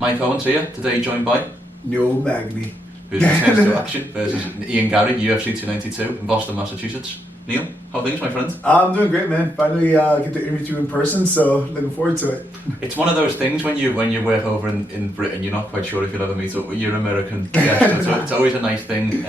Mike Owens here, today joined by Neil Magny, who's returns to action versus Ian Garry, UFC 292 in Boston, Massachusetts. Neil, how are things, my friend? I'm doing great, man. Finally get to interview you in person, so looking forward to it. It's one of those things when you work over in Britain, you're not quite sure if you'll ever meet up with your American guest, so it's always a nice thing.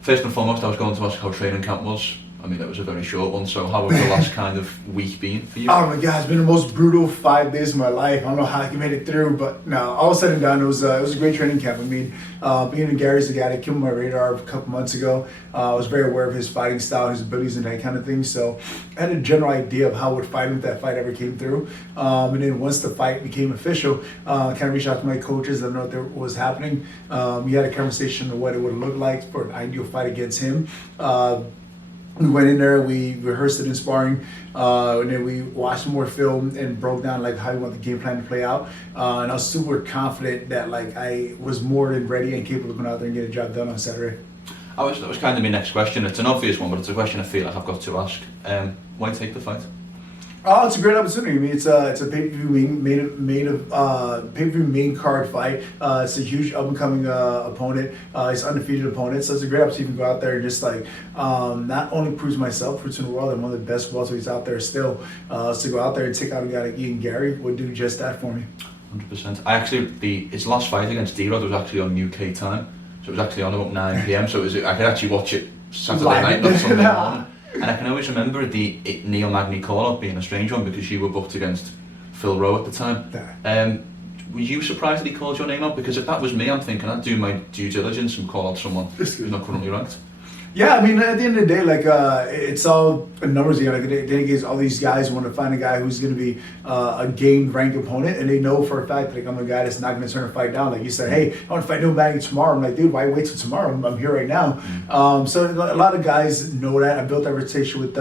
First and foremost, I was going to ask how training camp was. I mean, it was a very short one, so how have the last kind of week been for you? Oh my God, it's been the most brutal 5 days of my life. I don't know how I made it through, but no, all said and done, it was a great training camp. I mean, Ian Garry's the guy that came on my radar a couple months ago. I was very aware of his fighting style, his abilities, and that kind of thing. So I had a general idea of how I would fight him if that fight ever came through. And then once the fight became official, kind of reached out to my coaches, let them know what was happening. We had a conversation on what it would look like for an ideal fight against him. We went in there, we rehearsed it in sparring, and then we watched more film and broke down like how we want the game plan to play out. And I was super confident that like I was more than ready and capable of going out there and getting a job done on Saturday. That was kind of my next question. It's an obvious one, but it's a question I feel like I've got to ask. Why take the fight? Oh, it's a great opportunity. I mean, it's a pay-per-view main card fight. It's a huge up-and-coming opponent. He's an undefeated opponent, so it's a great opportunity to go out there and just like not only prove myself, prove to the world I'm one of the best welterweights out there still. So to go out there and take out a guy like Ian Garry would do just that for me. 100%. I actually his last fight against D-Rod was actually on UK time, so it was actually on about 9 PM. So I could actually watch it Saturday night, not Sunday morning. And I can always remember the Neil Magny call-up being a strange one because you were booked against Phil Rowe at the time. Were you surprised that he called your name out? Because if that was me, I'm thinking I'd do my due diligence and call out someone who's not currently ranked. Yeah, I mean, at the end of the day, like it's all a numbers game. Like it all these guys want to find a guy who's going to be a game ranked opponent, and they know for a fact like I'm a guy that's not going to turn a fight down. Like you said, hey, I want to fight Neil Magny tomorrow. I'm like, dude, why wait till tomorrow? I'm here right now. So a lot of guys know that. I built that reputation with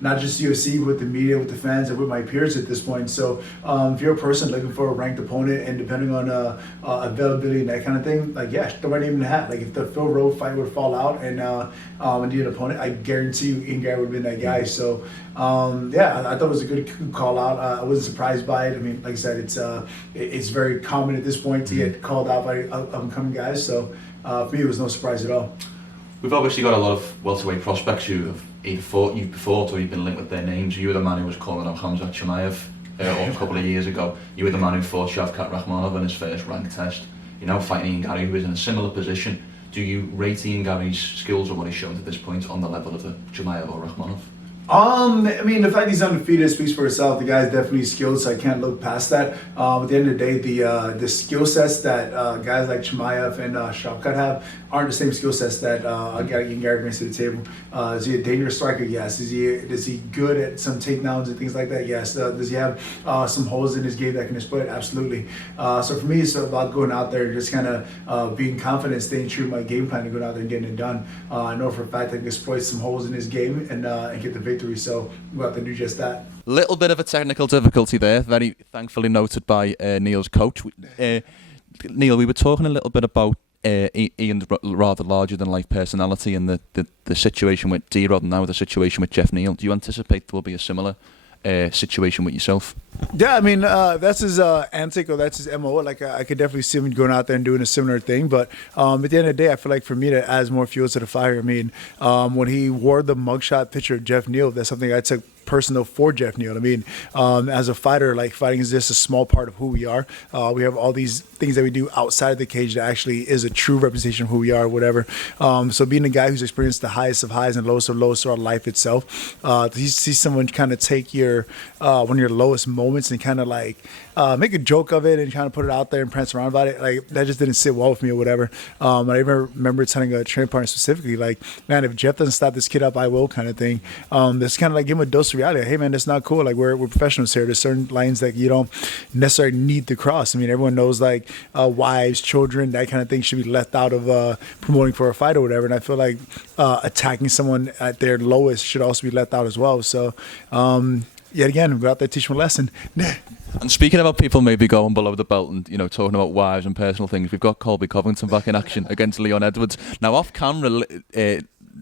not just UFC, but with the media, with the fans, and with my peers at this point. So if you're a person looking for a ranked opponent, and depending on availability and that kind of thing, like yeah, throw my name in the hat. Like if the Phil Rowe fight would fall out and need an opponent, I guarantee you Ian Garry would have been that guy. So yeah, I thought it was a good call out. I wasn't surprised by it. I mean, like I said, it's very common at this point to get called out by up-and-coming guys. So for me, it was no surprise at all. We've obviously got a lot of welterweight prospects who have either fought you before or you've been linked with their names. You were the man who was calling out Khamzat Chimaev a couple of years ago. You were the man who fought Shavkat Rakhmonov in his first rank test. You're now fighting Ian Garry, who is in a similar position. Do you rate Ian Garry's skills or what he's shown to this point on the level of a Chimaev or Rakhmonov? I mean, the fact he's undefeated speaks for itself. The guy's definitely skilled, so I can't look past that. At the end of the day, the skill sets that guys like Chimaev and Shavkat have aren't the same skill sets that Ian Garry brings to the table. Is he a dangerous striker? Yes. Is he good at some takedowns and things like that? Yes. Does he have some holes in his game that can exploit? Absolutely. So for me, it's about going out there and just kind of being confident, staying true to my game plan, and going out there and getting it done. I know for a fact I can exploit some holes in his game and get the victory. So we'll have to do just that. Little bit of a technical difficulty there, very thankfully noted by Neil's coach. Neil, we were talking a little bit about Ian's rather larger than life personality and the situation with D-Rod and now the situation with Geoffneal. Do you anticipate there will be a similar situation with yourself? Yeah, I mean, that's his antic, or that's his MO. Like, I could definitely see him going out there and doing a similar thing. But at the end of the day, I feel like for me, that adds more fuel to the fire. I mean, when he wore the mugshot picture of Geoffneal, that's something I took personal for Geoffneal. I mean, as a fighter, like fighting is just a small part of who we are. We have all these things that we do outside of the cage that actually is a true representation of who we are, or whatever. So being a guy who's experienced the highest of highs and lowest of lows throughout life itself, to see someone kind of take your one of your lowest moments and kind of like make a joke of it and kind of put it out there and prance around about it, like that just didn't sit well with me or whatever. I remember telling a training partner specifically, like, man, if Jeff doesn't stop this kid up, I will, kind of thing. Just kind of like give him a dose of reality. Hey, man, that's not cool. Like, we're professionals here. There's certain lines that you don't necessarily need to cross. I mean, everyone knows like wives, children, that kind of thing should be left out of promoting for a fight or whatever. And I feel like attacking someone at their lowest should also be left out as well. So yet again, go out there, teach them a lesson. And speaking about people maybe going below the belt and, you know, talking about wives and personal things, we've got Colby Covington back in action against Leon Edwards. Now, off camera,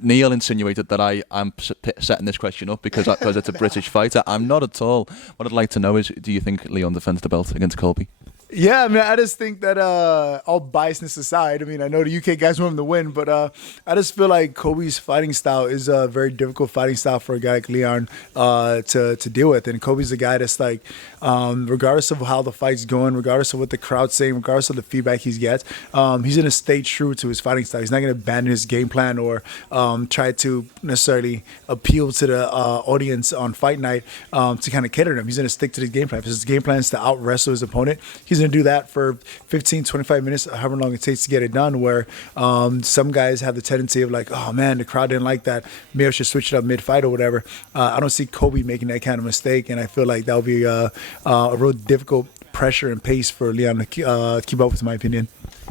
Neil insinuated that I'm setting this question up because it's a British fighter. I'm not at all. What I'd like to know is, do you think Leon defends the belt against Colby? Yeah, I mean, I just think that all biasness aside, I mean, I know the UK guys want him to win, but I just feel like Colby's fighting style is a very difficult fighting style for a guy like Leon to deal with. And Colby's a guy that's like, regardless of how the fight's going, regardless of what the crowd's saying, regardless of the feedback he gets, he's going to stay true to his fighting style. He's not going to abandon his game plan or try to necessarily appeal to the audience on fight night to kind of cater to him. He's going to stick to his game plan. If his game plan is to out-wrestle his opponent, he's going to do that for 15, 25 minutes, however long it takes to get it done, where some guys have the tendency of like, oh man, the crowd didn't like that, maybe I should switch it up mid-fight or whatever. I don't see Colby making that kind of mistake, and I feel like that would be a real difficult pressure and pace for Leon to keep up with, in my opinion.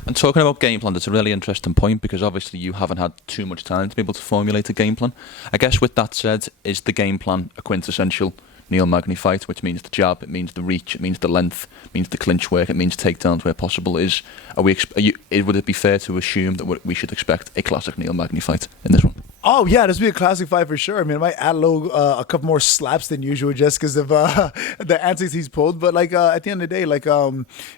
And talking about game plan, that's a really interesting point, because obviously you haven't had too much time to be able to formulate a game plan. I guess with that said, is the game plan a quintessential Neil Magny fight, which means the jab, it means the reach, it means the length, it means the clinch work, it means takedowns where possible? Would it be fair to assume that we should expect a classic Neil Magny fight in this one? Oh yeah, this would be a classic fight for sure. I mean, I might add a couple more slaps than usual just because of the antics he's pulled. But like at the end of the day, like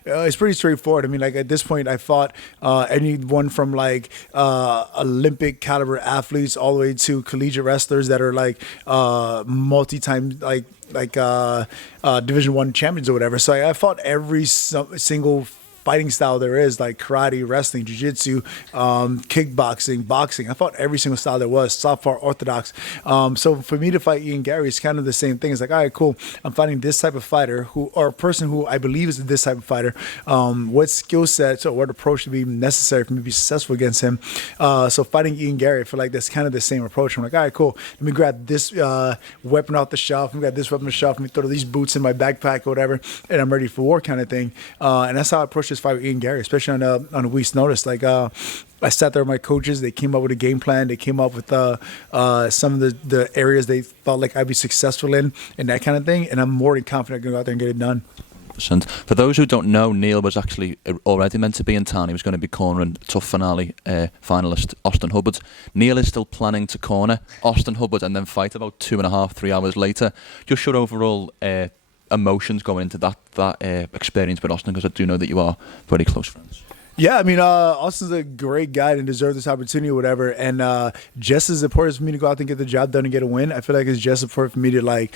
it's pretty straightforward. I mean, like at this point, I fought anyone from like Olympic caliber athletes all the way to collegiate wrestlers that are like multi-time Division I champions or whatever. So I fought every single fighting style there is, like karate, wrestling, jiu-jitsu, kickboxing, boxing. I fought every single style there was, southpaw, orthodox. So for me to fight Ian Garry, it's kind of the same thing. It's like, all right, cool. I'm fighting this type of fighter or a person who I believe is this type of fighter. What skill sets or what approach would be necessary for me to be successful against him? So fighting Ian Garry, I feel like that's kind of the same approach. I'm like, all right, cool. Let me grab this weapon off the shelf. Let me grab this weapon off the shelf. Let me throw these boots in my backpack or whatever, and I'm ready for war kind of thing. And that's how I approach this fight with Ian Garry, especially on a week's notice. Like I sat there with my coaches. They came up with a game plan. They came up with some of the areas they felt like I'd be successful in and that kind of thing. And I'm more than confident I can go out there and get it done. For those who don't know, Neil was actually already meant to be in town. He was going to be cornering Tough Finale finalist Austin Hubbard. Neil is still planning to corner Austin Hubbard and then fight about 2.5, 3 hours later. Just your overall emotions going into that experience with Austin, because I do know that you are very close friends. Yeah, I mean, Austin's a great guy and deserves this opportunity or whatever. And just as important as for me to go out and get the job done and get a win, I feel like it's just important for me to like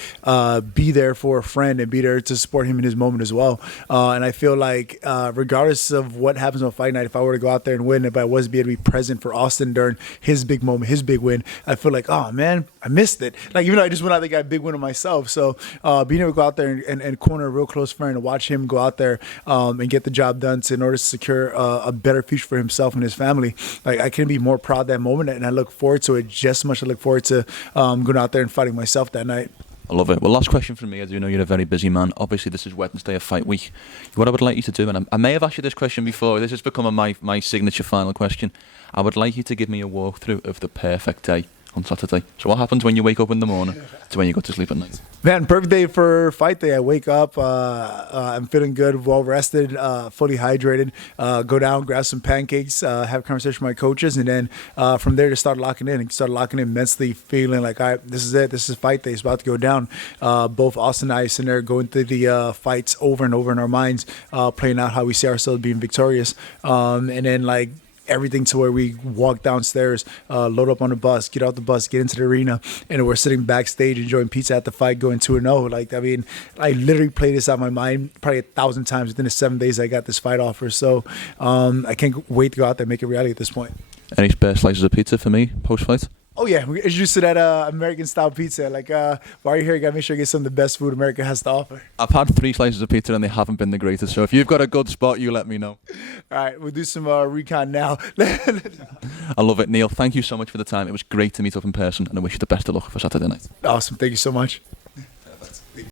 be there for a friend and be there to support him in his moment as well. And I feel like regardless of what happens on fight night, if I were to go out there and win, if I was to be able to be present for Austin during his big moment, his big win, I feel like, oh man, I missed it. Like, even though I just went out there and got a big win on myself. So being able to go out there and corner a real close friend and watch him go out there and get the job done in order to secure a better future for himself and his family. Like, I couldn't be more proud of that moment, and I look forward to it just as much as I look forward to going out there and fighting myself that night. I love it. Well, last question from me. I do know you're a very busy man. Obviously, this is Wednesday of fight week. What I would like you to do, and I may have asked you this question before, this has become my signature final question. I would like you to give me a walkthrough of the perfect day on Saturday. So what happens when you wake up in the morning to when you go to sleep at night? Man, perfect day for fight day. I wake up, I'm feeling good, well rested, fully hydrated. Go down, grab some pancakes, have a conversation with my coaches, and then from there to start locking in. And start locking in mentally, feeling like, all right, this is it. This is fight day. It's about to go down. Both Austin and I sitting there going through the fights over and over in our minds, playing out how we see ourselves being victorious. And then like everything to where we walk downstairs, load up on the bus, get out the bus, get into the arena, and we're sitting backstage enjoying pizza at the fight, going 2-0. Like, I mean, I literally played this out of my mind probably 1,000 times within the 7 days I got this fight offer. So I can't wait to go out there and make it reality at this point. Any spare slices of pizza for me post-fight? Oh yeah, we introduced to that American style pizza. Like, while you're here, you gotta make sure you get some of the best food America has to offer. I've had 3 slices of pizza and they haven't been the greatest. So if you've got a good spot, you let me know. All right, we'll do some recon now. I love it, Neil. Thank you so much for the time. It was great to meet up in person, and I wish you the best of luck for Saturday night. Awesome, thank you so much.